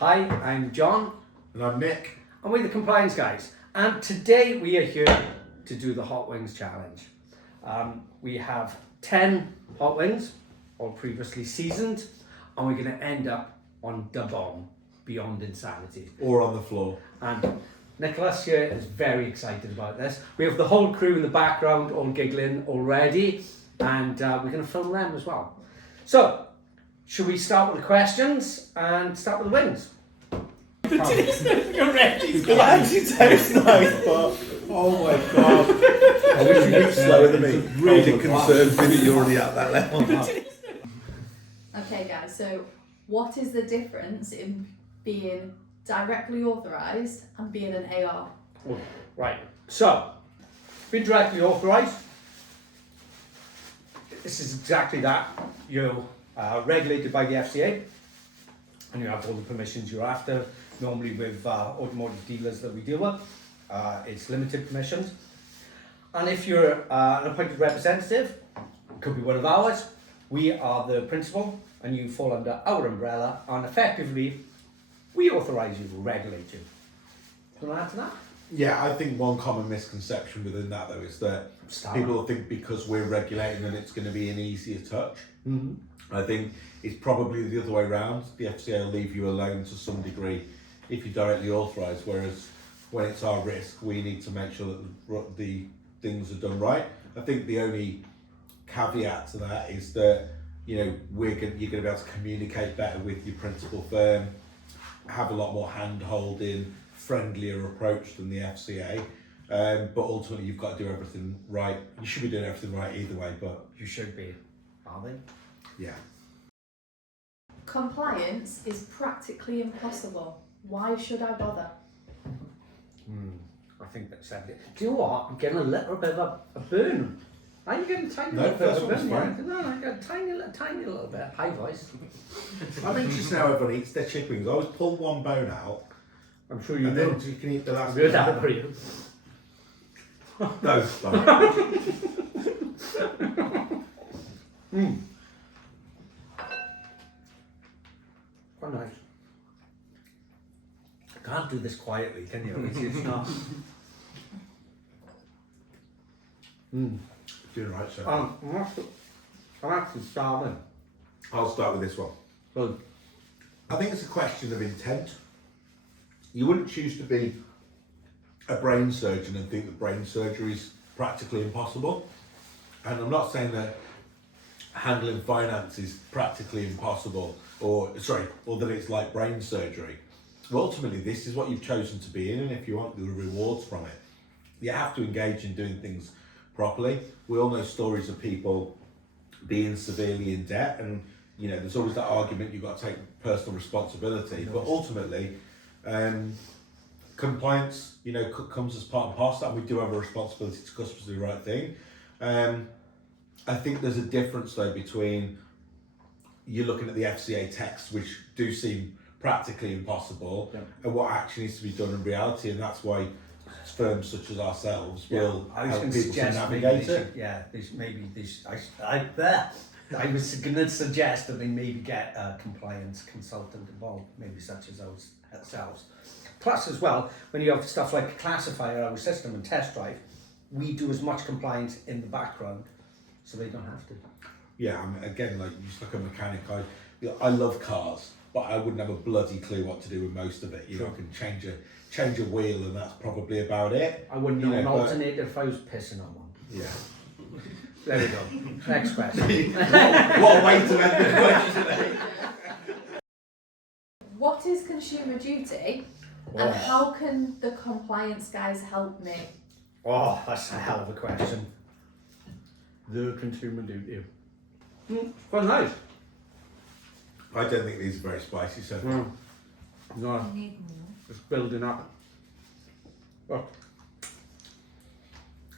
Hi, I'm John. And I'm Nick. And we're the compliance guys. And today we are here to do the hot wings challenge. We have 10 hot wings, all previously seasoned, and we're going to end up on the bomb, beyond insanity. Or on the floor. And Nicholas here is very excited about this. We have the whole crew in the background all giggling already, and we're going to film them as well. So, should we start with the questions and start with the wings? You're ready. It actually tastes nice, but Oh my god. I wish you were slower than me. Really concerned me that you're already at that level. Okay guys, so what is the difference in being directly authorised and being an AR? Right, so, being directly authorised, this is exactly that. You're regulated by the FCA, and you have all the permissions you're after. Normally with automotive dealers that we deal with, it's limited permissions. And if you're an appointed representative, it could be one of ours, we are the principal and you fall under our umbrella, and effectively we authorise you, regulate you. Do you want to add to that? Yeah, I think one common misconception within that though is that people think because we're regulating that it's going to be an easier touch. Mm-hmm. I think it's probably the other way around. The FCA will leave you alone to some degree if you're directly authorised, whereas when it's our risk, we need to make sure that the things are done right. I think the only caveat to that is that you're going to be able to communicate better with your principal firm, have a lot more hand-holding, friendlier approach than the FCA. But ultimately, you've got to do everything right. You should be doing everything right either way, but You should be. Are they? yeah. Compliance is practically impossible. Why should I bother? I think that's it. Do you know what? I'm getting a little bit of a burn. Are you getting a tiny No, little bit of a first one's burn? fine. No, I got a tiny little bit. High voice. I'm interested how everyone eats their chicken wings. I always pull one bone out, I'm sure you and do. then you can eat the last Good bone. at it for you. No, stop. Quite nice. I can't do this quietly, can you? It's not. Doing right, sir. I'm actually starving. I'll start with this one. Good. I think it's a question of intent. You wouldn't choose to be a brain surgeon and think that brain surgery is practically impossible. And I'm not saying that handling finance is practically impossible, or that it's like brain surgery. But ultimately, this is what you've chosen to be in, and if you want the rewards from it, you have to engage in doing things properly. We all know stories of people being severely in debt, and there's always that argument you've got to take personal responsibility. But ultimately, compliance, comes as part and parcel, and we do have a responsibility to customers to do the right thing. I think there's a difference though between you're looking at the FCA texts, which do seem practically impossible, and what actually needs to be done in reality, and that's why firms such as ourselves will help people to navigate it. I was going to suggest that they maybe get a compliance consultant involved, maybe such as ourselves. Plus as well, when you have stuff like classifier, our system and test drive, we do as much compliance in the background, so they don't have to. Yeah, again, like just like a mechanic, I love cars, but I wouldn't have a bloody clue what to do with most of it. I can change a wheel, and that's probably about it. I wouldn't know an alternator if I was pissing on one. Yeah. There we go. Next question. What a way to end the question. What is consumer duty and how can the compliance guys help me? Oh, that's a hell of a question. The consumer duty. Quite nice. I don't think these are very spicy, so No, it's building up. Oh.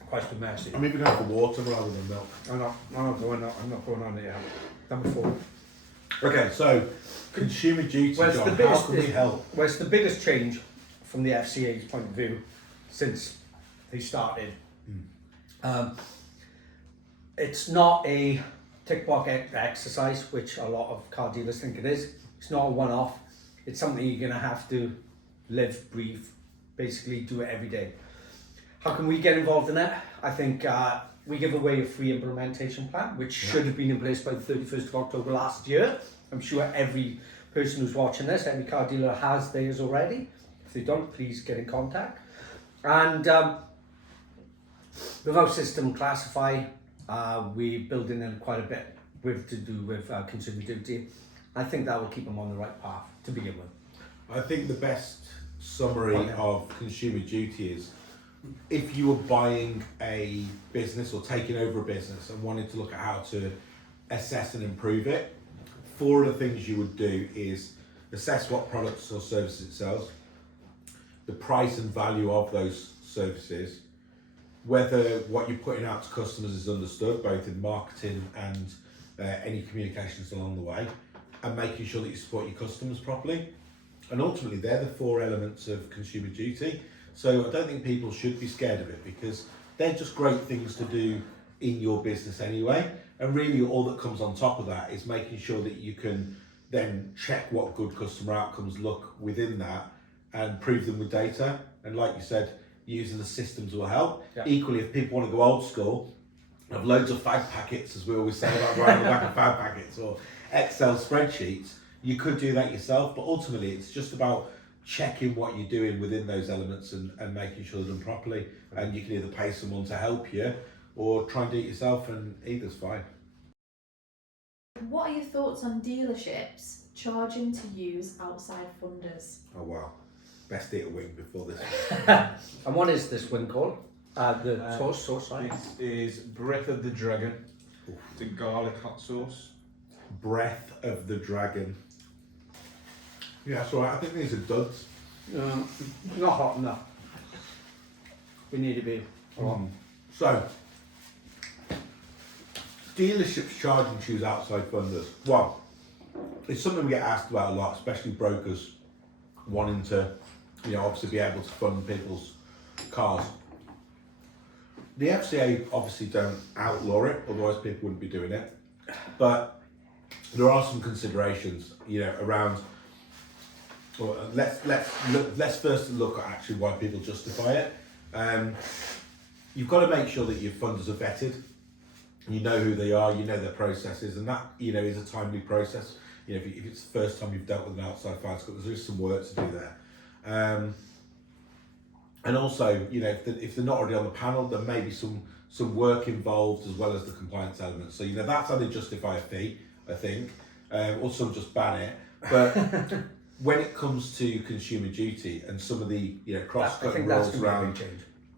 Quite a messy. I'm even going for water rather than milk. I'm not going on there. Number 4. Okay, so consumer duty, Well, John, how can we help? Well, it's the biggest change from the FCA's point of view since they started. It's not a tick box exercise, which a lot of car dealers think it is. It's not a one-off. it's something you're going to have to live, breathe, basically do it every day. How can we get involved in that? I think we give away a free implementation plan, which should have been in place by the 31st of October last year. I'm sure every person who's watching this, every car dealer has theirs already. If they don't, please get in contact. And with our system Classify, we're building in quite a bit to do with consumer duty. I think that will keep them on the right path to begin with. I think the best summary of consumer duty is if you were buying a business or taking over a business and wanted to look at how to assess and improve it, 4 of the things you would do is assess what products or services it sells, the price and value of those services, whether what you're putting out to customers is understood, both in marketing and any communications along the way, and making sure that you support your customers properly. And ultimately, they're the 4 elements of consumer duty. So I don't think people should be scared of it because they're just great things to do in your business anyway. And really all that comes on top of that is making sure that you can then check what good customer outcomes look within that and prove them with data. And like you said, using the systems will help. Yeah. Equally, if people want to go old school, have loads of fag packets, as we always say about writing the back of fag packets or Excel spreadsheets, you could do that yourself. But ultimately, it's just about checking what you're doing within those elements and making sure they're done properly. And you can either pay someone to help you or try and do it yourself, and either's fine. What are your thoughts on dealerships charging to use outside funders? Oh wow, best eat a wing before this. And what is this wing called? The sauce, right? This is Breath of the Dragon. It's a garlic hot sauce. Breath of the Dragon. Yeah, that's right. I think these are duds. Not hot enough. We need to be hot. So, dealerships charge and choose outside funders. Well, it's something we get asked about a lot, especially brokers wanting to, obviously be able to fund people's cars. The FCA obviously don't outlaw it, otherwise people wouldn't be doing it. But there are some considerations, around. Well, let's first look at actually why people justify it. You've got to make sure that your funders are vetted. You know who they are, you know their processes, and that is a timely process. If it's the first time you've dealt with an outside finance company, there is some work to do there. And also, if they're not already on the panel, there may be some work involved as well as the compliance elements. So that's how they justify a fee, I think, or some just ban it. But when it comes to consumer duty and some of the cross-cutting rules around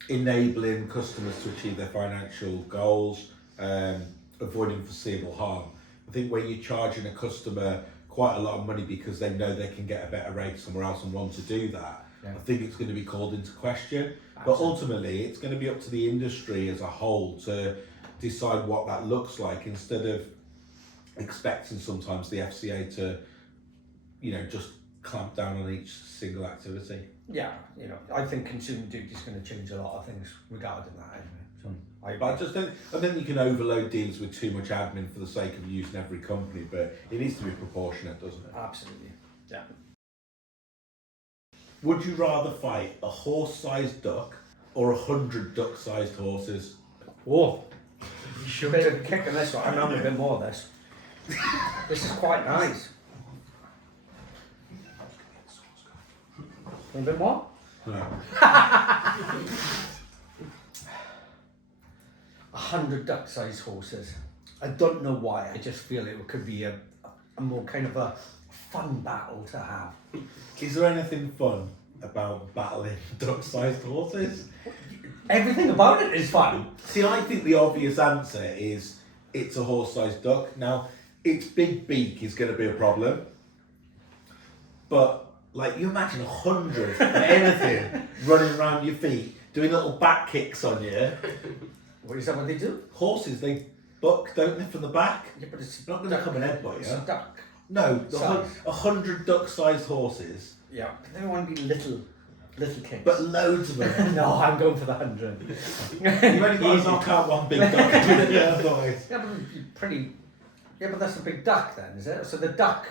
enabling customers to achieve their financial goals, avoiding foreseeable harm, I think when you're charging a customer quite a lot of money because they know they can get a better rate somewhere else and want to do that, I think it's going to be called into question. Absolutely. But ultimately, it's going to be up to the industry as a whole to decide what that looks like, instead of expecting sometimes the FCA to, just clamp down on each single activity. Yeah, I think consumer duty is going to change a lot of things regarding that anyway. But I just don't think you can overload dealers with too much admin for the sake of using every company, but it needs to be proportionate, doesn't it? Absolutely, yeah. Would you rather fight a horse-sized duck or 100 duck-sized horses? Whoa, you should be kicking this one. I'm having a bit more of this. This is quite nice. A bit more? No. 100 duck-sized horses. I don't know why. I just feel it could be a more kind of a fun battle to have. Is there anything fun about battling duck-sized horses? Everything about it is fun. See, I think the obvious answer is it's a horse-sized duck. Now, its big beak is going to be a problem, but you imagine 100 of anything running around your feet, doing little back kicks on you. What is that what they do? Horses, they buck, don't they, from the back? Yeah, but it's not going to come and headbutt it's you. a duck. No, Size. 100 duck-sized horses. Yeah, but they want to be little kicks. But loads of them. No, I'm going for the 100. You've only got to knock out one big duck. Yeah, but pretty. Yeah, but that's a big duck then, is it? So the duck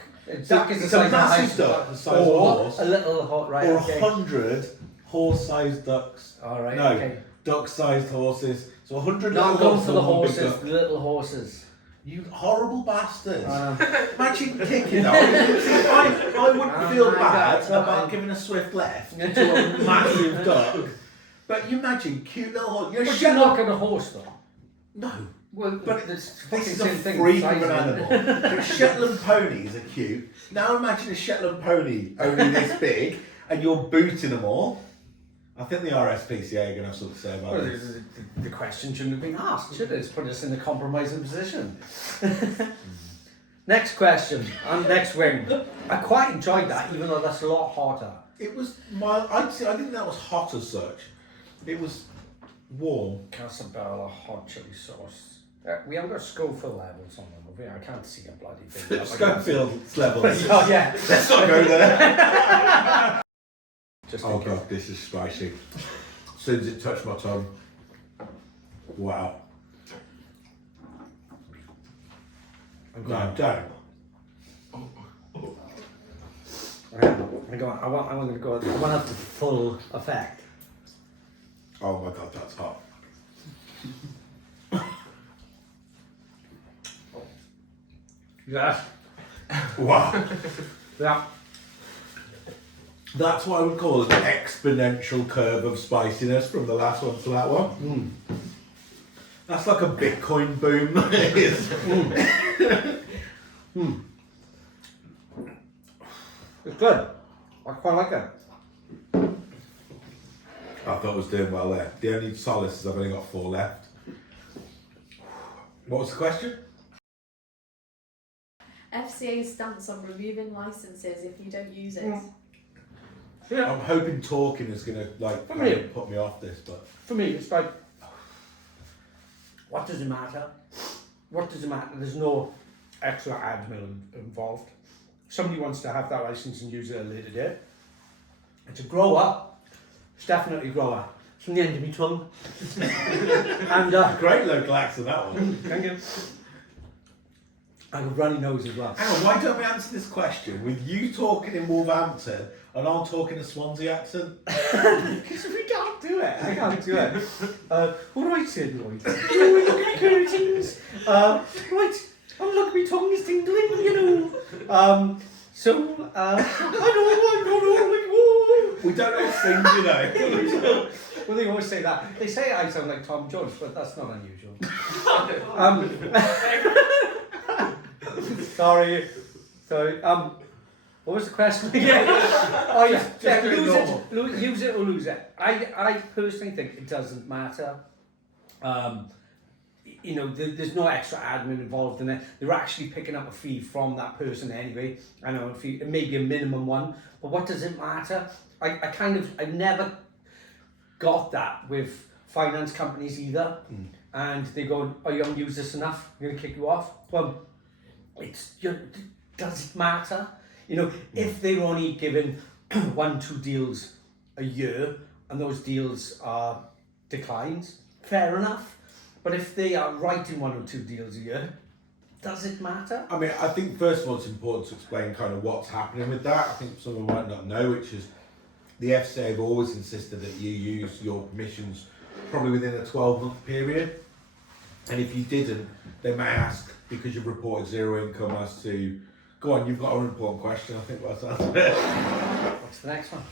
Duck is the It's size a massive of duck, the size of a or horse, a little horse, right? or Okay. 100 horse-sized ducks. All right. No, Okay. duck-sized horses. So 100 No, I'm little going horses for the and one big horses, duck. the little horses. You horrible bastards. Um, Imagine kicking that. I wouldn't feel my bad God. about giving a swift left to a massive duck. But you imagine cute little horse. You're a But you're Shetland. not going to horse though. No. Well, But it's This is a same thing. freak of size an of it. animal. But Shetland ponies are cute. Now imagine a Shetland pony only this big and you're booting them all. I think the RSPCA are going to have something to say about Well, this. the question shouldn't have been asked, should it? It's put us in a compromising position. Next question, and next wing. I quite enjoyed that, even though that's a lot hotter. It was mild. I didn't think that was hot as such. It was warm. Casabella hot chili sauce. We haven't got Scoville levels on them, have we? I can't see a bloody thing. Schofield's levels. Oh, yeah. Let's not go there. Just Oh in case. god, this is spicy. As soon as it touched my tongue. Wow. No, don't. I want to go. I want to have the full effect. Oh my god, that's hot. Yes. Wow. Yeah. That's what I would call an exponential curve of spiciness from the last one to that one. That's like a Bitcoin boom. It is. It's good. I quite like it. I thought I was doing well there. The only solace is I've only got 4 left. What was the question? FCA's stance on removing licences if you don't use it. Yeah. I'm hoping talking is going to like For me. put me off this, but For me, it's like, what does it matter? What does it matter? There's no extra admin involved. Somebody wants to have that license and use it at a later date. It's a grower. It's definitely a grower. It's from the end of my tongue. And great local accent that one. thank you. I have a runny nose as well. Hang on, why don't we answer this question with you talking in Wolverhampton and I'm talking a Swansea accent? Because we can't do it. I can't do it. What do I say, Lloyd? Oh, look at my curtains. Right. Oh, look, my tongue is tingling, you know. I don't know. We don't all sing, you know. Well, they always say that. They say I sound like Tom Jones, but that's not unusual. Sorry. What was the question again? Oh yeah, Just do it normal. use it or lose it. I personally think it doesn't matter. You know, there's no extra admin involved in it. They're actually picking up a fee from that person anyway. I know a fee, it may be a minimum one, but what does it matter? I never got that with finance companies either. And they go, oh, you haven't used this enough, I'm going to kick you off. Well, does it matter? You know, if they're only given 1-2 deals a year and those deals are declines, fair enough. But if they are writing 1 or 2 deals a year, does it matter? I mean, I think first of all it's important to explain kind of what's happening with that. I think someone might not know, which is the FCA have always insisted that you use your permissions probably within a 12-month period. And if you didn't, they may ask, because you've reported zero income, as to, go on, you've got an important question, I think that's it. What's the next one?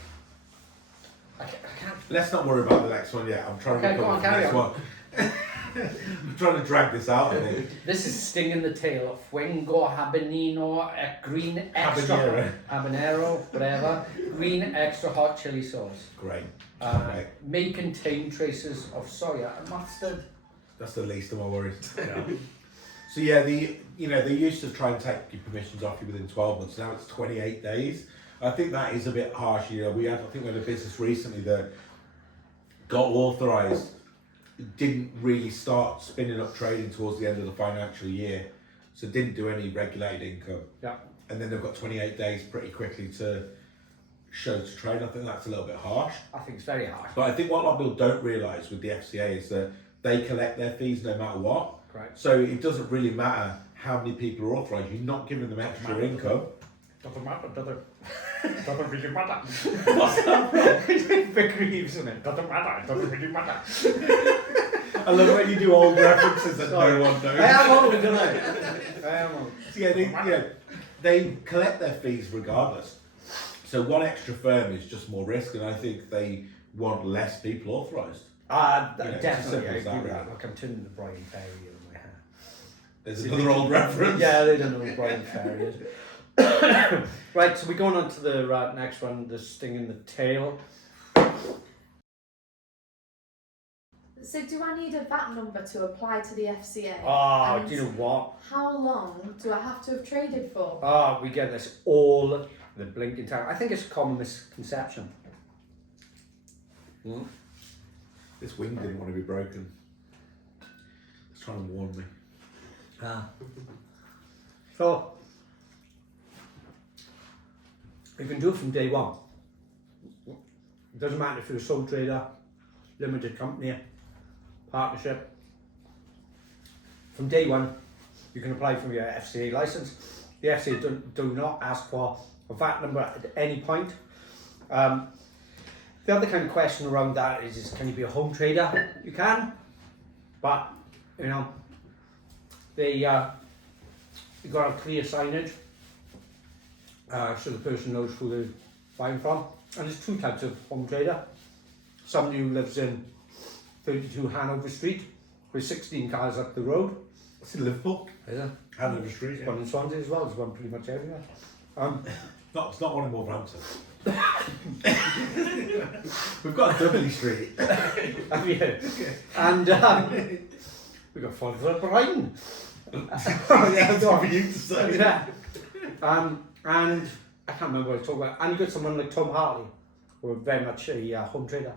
I can't. Let's not worry about the next one yet. I'm trying to Okay, go recover on, from carry this on. one. I'm trying to drag this out, I think. This is Sting in the Tail of Fuego Habanero, green extra habanero, whatever, green extra hot chili sauce. Great. Okay. May contain traces of soya and mustard. That's the least of my worries. Yeah. So yeah, they used to try and take your permissions off you within 12 months. Now it's 28 days. I think that is a bit harsh. You know, we had a business recently that got authorised, didn't really start spinning up trading towards the end of the financial year, so didn't do any regulated income. Yeah. And then they've got 28 days pretty quickly to show to trade. I think that's a little bit harsh. I think it's very harsh. But I think what a lot of people don't realise with the FCA is that they collect their fees no matter what. Right. So it doesn't really matter how many people are authorised. You're not giving them extra income. Doesn't matter, doesn't really matter. What's that from? Vic Reeves, isn't it? Doesn't matter, it doesn't really matter. I love when you do old references that no one knows. I am old, don't I? I am old. So they collect their fees regardless. So one extra firm is just more risk, and I think they want less people authorised. Definitely, I as that, agree with that. really. Look, I'm turning the Brian Ferry in my hair. There's another old reference. Yeah, they don't know who Brian Ferry is. Right, so we're going on to the next one, the sting in the tail. So do I need a VAT number to apply to the FCA? Oh, And do you know what? how long do I have to have traded for? Oh, we get this all the blinking time. I think it's a common misconception. This wing didn't want to be broken. It's trying to warn me. So, you can do it from day one. It doesn't matter if you're a sole trader, limited company, partnership. From day one, you can apply for your FCA license. The FCA do not ask for a VAT number at any point. The other kind of question around that is can you be a home trader? You can, but you know, you've got to have clear signage so the person knows who they're buying from. And there's two types of home trader. Somebody who lives in 32 Hanover Street with 16 cars up the road. It's in Liverpool. Is it? Hanover Street. There's one in Swansea as well. There's one pretty much everywhere. It's not one in Wolverhampton. We've got Dudley Street. Have you? And we've got one for Brighton. Yeah, it's for you to say. Yeah. And I can't remember what I was talking about. And you got someone like Tom Hartley, who are very much a home trader.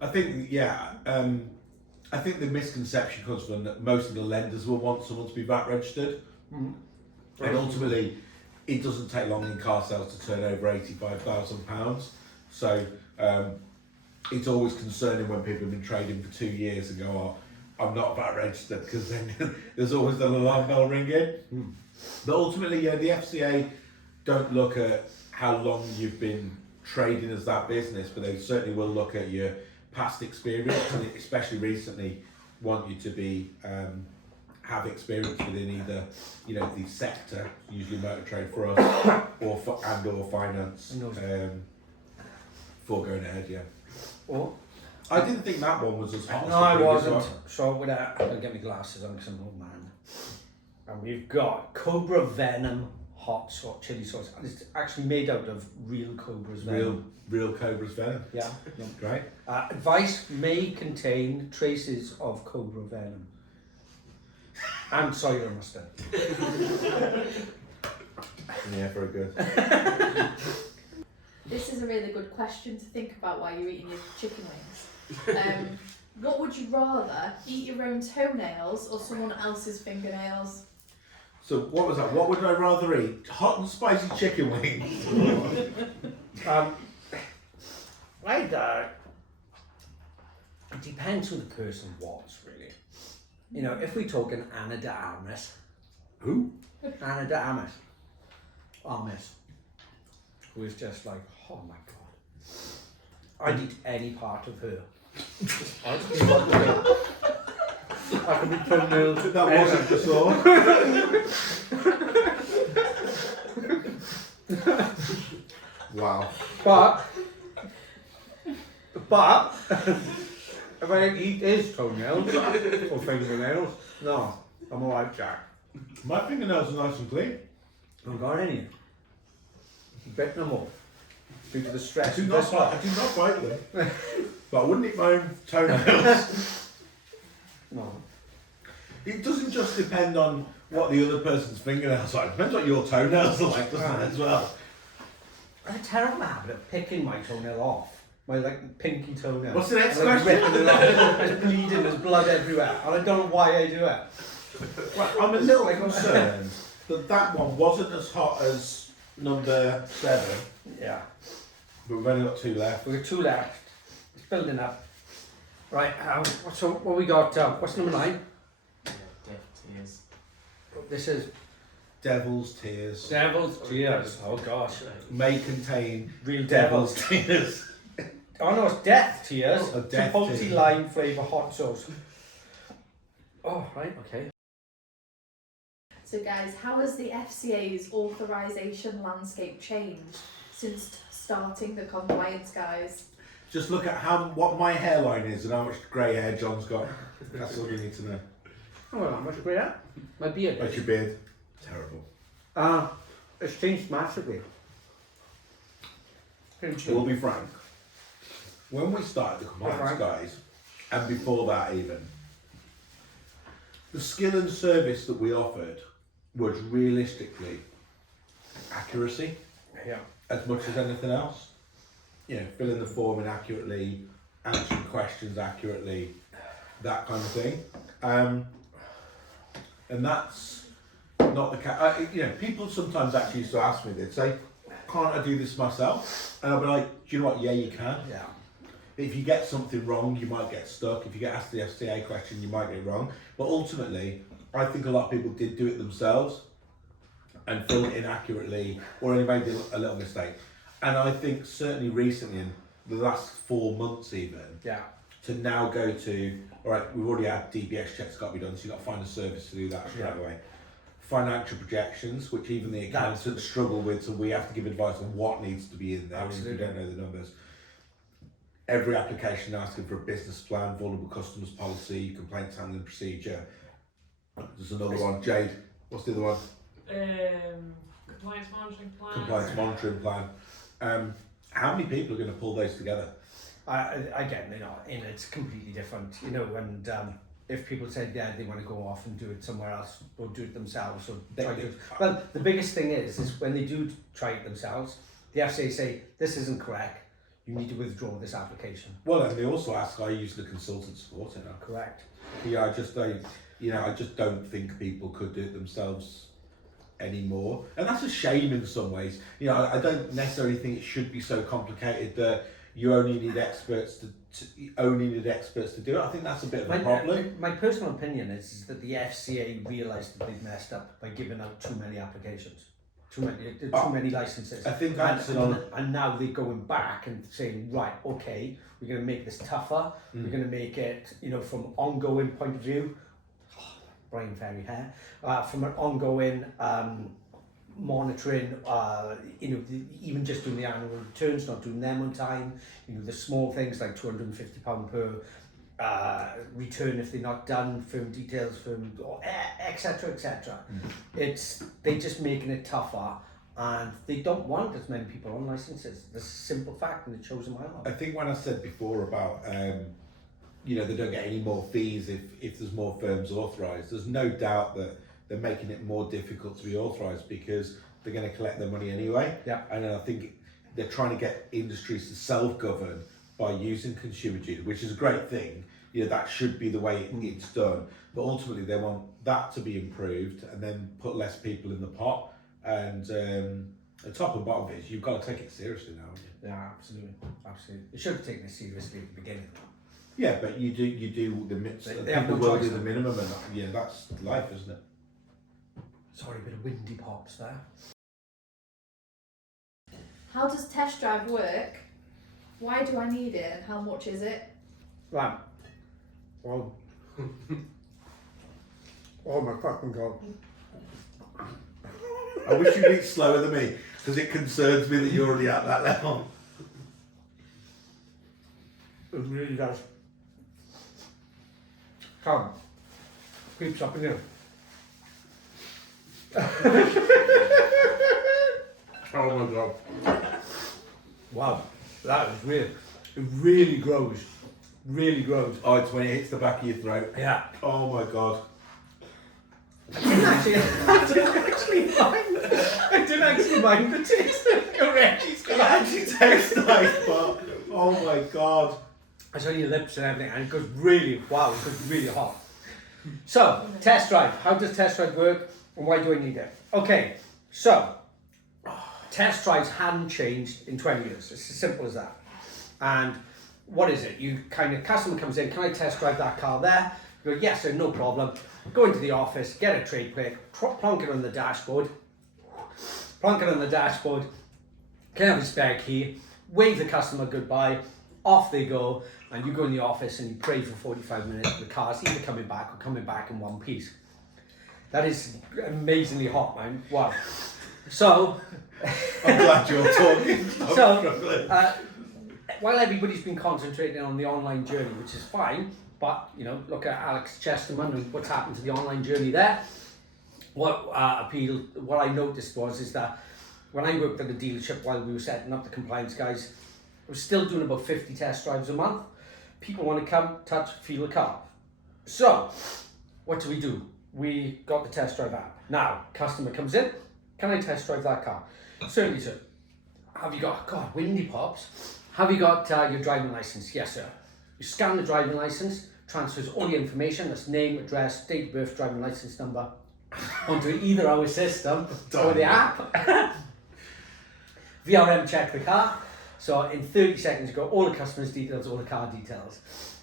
I think, I think the misconception comes from that most of the lenders will want someone to be VAT registered. Mm-hmm. And ultimately, it doesn't take long in car sales to turn over £85,000. So it's always concerning when people have been trading for 2 years and go, oh, I'm not VAT registered, because then there's always an alarm bell ringing. Mm. But ultimately, the FCA don't look at how long you've been trading as that business, but they certainly will look at your past experience, and especially recently want you to be have experience within either the sector, usually motor trade for us, or finance, before going ahead. Yeah. Oh, I didn't think that one was as hot. no, I wasn't. So with that, I'm gonna get my glasses on because I'm an old man. And we've got Cobra Venom hot sauce, chili sauce, and it's actually made out of real cobra's venom. Real cobra's venom. Yeah. Great. Advice may contain traces of cobra venom and soy mustard. Yeah, very good. This is a really good question to think about while you're eating your chicken wings. What would you rather, eat your own toenails or someone else's fingernails? So what was that? What would I rather eat? Hot and spicy chicken wings. It depends who the person was, really. If we're talking Anna de Armas. Who? Anna de Armas. Armas. Who is just like, oh my God. I'd eat any part of her. I could be toenails. That wasn't the sauce. Wow. But if I eat his toenails or fingernails, no, I'm alright, Jack. My fingernails are nice and clean. I haven't got any. Bit no more. Due to the stress. I do not bite them. But I wouldn't eat my own toenails. No. It doesn't just depend on what the other person's fingernails are. It depends what your toenails are like, doesn't it, as well? I had a terrible habit of picking my toenail off. My pinky toenail. What's the next And, question? ripping it off. There's bleeding, there's blood everywhere. And I don't know why I do it. Well, I'm a little concerned that one wasn't as hot as number 7. Yeah. But we've only got 2 left. We've got 2 left. It's building up. Right, so what we got, what's number 9? Tears. This is Devil's tears. Devil's tears. Oh gosh. May contain Real devil's devil's. tears. Oh no, it's death tears. Oh, death Chipotle tears. lime flavour hot sauce. Oh, right, okay. So guys, how has the FCA's authorisation landscape changed since starting the compliance, guys? Just look at what my hairline is and how much grey hair John's got. That's all you need to know. Oh, well, how much agree that? My beard. What's your beard? Terrible. It's changed massively. We'll be frank. When we started the compliance guys, and before that even, the skill and service that we offered was realistically accuracy Yeah. as much as anything else. You know, filling the form in accurately, answering questions accurately, that kind of thing. And that's not the case. You know, people sometimes actually used to ask me, they'd say, can't I do this myself? And I'll be like, do you know what? Yeah, you can. Yeah. If you get something wrong, you might get stuck. If you get asked the FCA question, you might get it wrong. But ultimately, I think a lot of people did do it themselves and fill it in accurately, or they made a little mistake. And I think certainly recently, in the last 4 months even, Yeah. to now go to, all right, we've already had DBS checks got to be done, so you've got to find a service to do that straight away. Financial projections, which even the accountants struggle with, so we have to give advice on what needs to be in there if we don't know the numbers. Every application asking for a business plan, vulnerable customers policy, complaints handling procedure. There's another one, Jade. What's the other one? Compliance monitoring plan. Compliance monitoring plan. How many people are going to pull those together? Again, you know, and it's completely different, you know, and if people say, yeah, they want to go off and do it somewhere else, or do it themselves, or try to do it. Well, the biggest thing is when they do try it themselves, the FCA say, this isn't correct, you need to withdraw this application. Well, and they also ask, are you using the consultant support in that? Correct. Yeah, I just don't think people could do it themselves anymore, and that's a shame in some ways. You know, I don't necessarily think it should be so complicated that you only need experts to do it. I think that's a bit of a problem. My personal opinion is that the FCA realised that they'd messed up by giving out too many applications, too many licenses. I think and now they're going back and saying, right, okay, we're going to make this tougher. We're going to make it, you know, from ongoing point of view. Brian Ferry hair. From an ongoing monitoring, you know, even just doing the annual returns, not doing them on time, you know, the small things like £250 per return if they're not done, firm details, etc. etc. They're just making it tougher, and they don't want as many people on licenses. That's a simple fact, and it shows a mile off. I think when I said before about you know, they don't get any more fees if there's more firms authorised, there's no doubt that they're making it more difficult to be authorised because they're going to collect their money anyway. Yeah. And I think they're trying to get industries to self-govern by using consumer duty, which is a great thing. You know, that should be the way it's done. But ultimately, they want that to be improved and then put less people in the pot. And the top and bottom of it is you've got to take it seriously now. Haven't you? Yeah, absolutely. You should have taken it seriously at the beginning. Yeah, but you do the people will do the minimum, and yeah, that's life, isn't it? Sorry, a bit of windy pops there. How does test drive work? Why do I need it, and how much is it? Right. Well, oh my fucking god. I wish you'd eat slower than me, because it concerns me that you're already at that level. It really does. Come, creeps up in here. Oh my god. Wow, that is real. It really grows. Really grows. Oh, it's when it hits the back of your throat. Yeah. Oh my god. I didn't actually mind the taste of your Reggie's. It actually tastes nice, but oh my god. I saw your lips and everything, and it goes really, wow, it goes really hot. So, test drive. How does test drive work, and why do I need it? Okay, so, test drives hadn't changed in 20 years. It's as simple as that. And what is it? You kind of, customer comes in, can I test drive that car there? You You go, yes sir, no problem. Go into the office, get a trade plate, plonk it on the dashboard. Plonk it on the dashboard. Can I have a spare key? Wave the customer goodbye. Off they go. And you go in the office and you pray for 45 minutes for the car's either coming back or coming back in one piece. That is amazingly hot, man. Wow. So, I'm glad you're talking. While everybody's been concentrating on the online journey, which is fine, but you know, look at Alex Chesterman and what's happened to the online journey there. What I noticed is that when I worked at a dealership while we were setting up the compliance guys, I was still doing about 50 test drives a month. People want to come, touch, feel the car. So, what do? We got the test drive app. Now, customer comes in, can I test drive that car? Certainly, sir. Have you got, God, windy pops. Have you got your driving license? Yes, sir. You scan the driving license, transfers all the information, that's name, address, date of birth, driving license number, onto either our system or the app. VRM check the car. So in 30 seconds, you got all the customer's details, all the car details.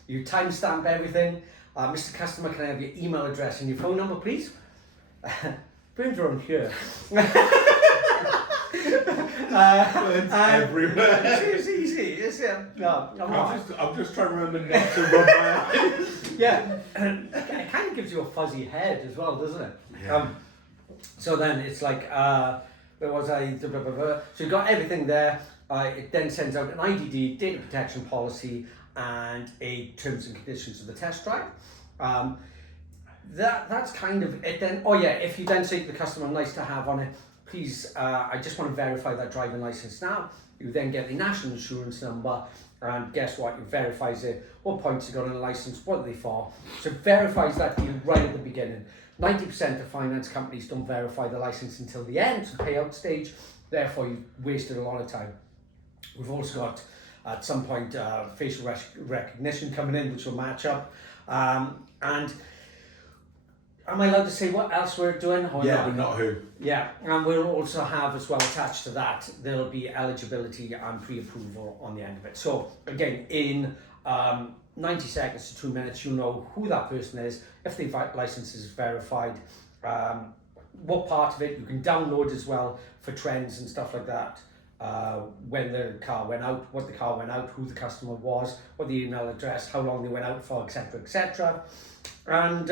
You timestamp everything. Mr. Customer, can I have your email address and your phone number, please? Burns are on here. Everywhere. It's easy. It's, no, I'm just trying to remember not to rub my eyes. Yeah, it kind of gives you a fuzzy head as well, doesn't it? Yeah. So then it's like, where was I? So you've got everything there. It then sends out an IDD, data protection policy, and a terms and conditions of the test drive. That's kind of it then. Oh yeah, if you then say to the customer, nice to have on it, please, I just want to verify that driving license now. You then get the national insurance number, and guess what? It verifies it, what points you got on the license, what are they for. So it verifies that deal right at the beginning. 90% of finance companies don't verify the license until the end, the payout stage. Therefore, you've wasted a lot of time. We've also got, at some point, facial recognition coming in, which will match up. And am I allowed to say what else we're doing? Or Yeah, not? but not who. Yeah, and we'll also have as well attached to that, there'll be eligibility and pre-approval on the end of it. So again, in 90 seconds to 2 minutes, you'll know who that person is, if the license is verified, what part of it. You can download as well for trends and stuff like that. When the car went out, what the car went out, who the customer was, what the email address, how long they went out for, etc., etc. And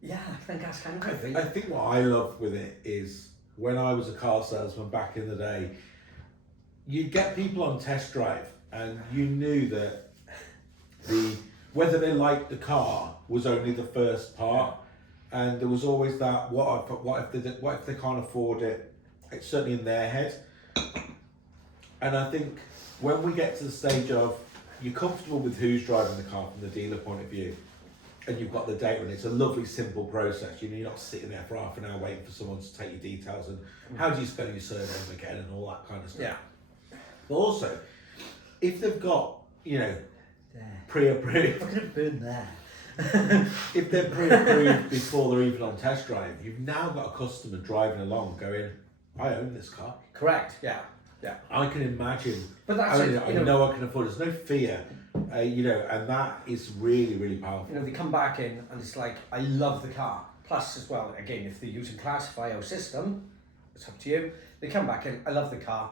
yeah, I think that's kind of it. I think what I love with it is when I was a car salesman back in the day, you'd get people on test drive and you knew that whether they liked the car was only the first part, and there was always that what if they can't afford it. It's certainly in their head. And I think when we get to the stage of you're comfortable with who's driving the car from the dealer point of view, and you've got the data, and it's a lovely simple process. You know, you're not sitting there for half an hour waiting for someone to take your details and how do you spell your surname again and all that kind of stuff. Yeah. But also, if they've got, you know, pre-approved, I'm going to burn there. If they're pre-approved before they're even on test drive, you've now got a customer driving along going, I own this car. Correct. Yeah. Yeah. I can imagine. But that's it. I know I can afford it. There's no fear, you know, and that is really, really powerful. You know, they come back in and it's like, I love the car. Plus, as well, again, if they're using Classify our system, it's up to you. They come back in, I love the car.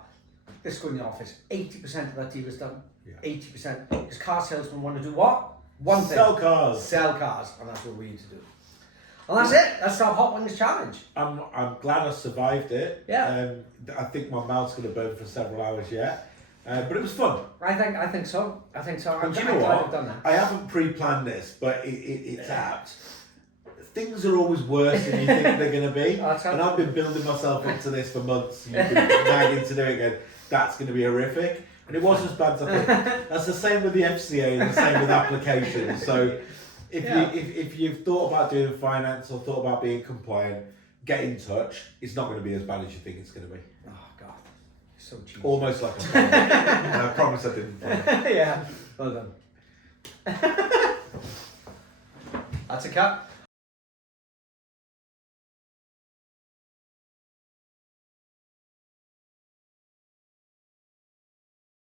Let's go in the office. 80% of that deal is done. Yeah. 80%. Because car salesmen want to do what? One thing. Sell cars. Sell cars, and that's what we need to do. And that's it. That's our Hot Wings challenge. I'm glad I survived it. Yeah. I think my mouth's going to burn for several hours yet. But it was fun. I think so. I'm Do you glad know what? I've done that. I haven't pre-planned this, but it's apt. Things are always worse than you think they're going to be. And I've been building myself up to this for months. You've been nagging to do it again. That's going to be horrific. And it was as bad as I thought. That's the same with the FCA and the same with applications. So if you've thought about doing finance or thought about being compliant, get in touch. It's not going to be as bad as you think it's going to be. Oh, God. So cheesy. Almost like a and I promise I didn't. Yeah. Well done. That's a cut.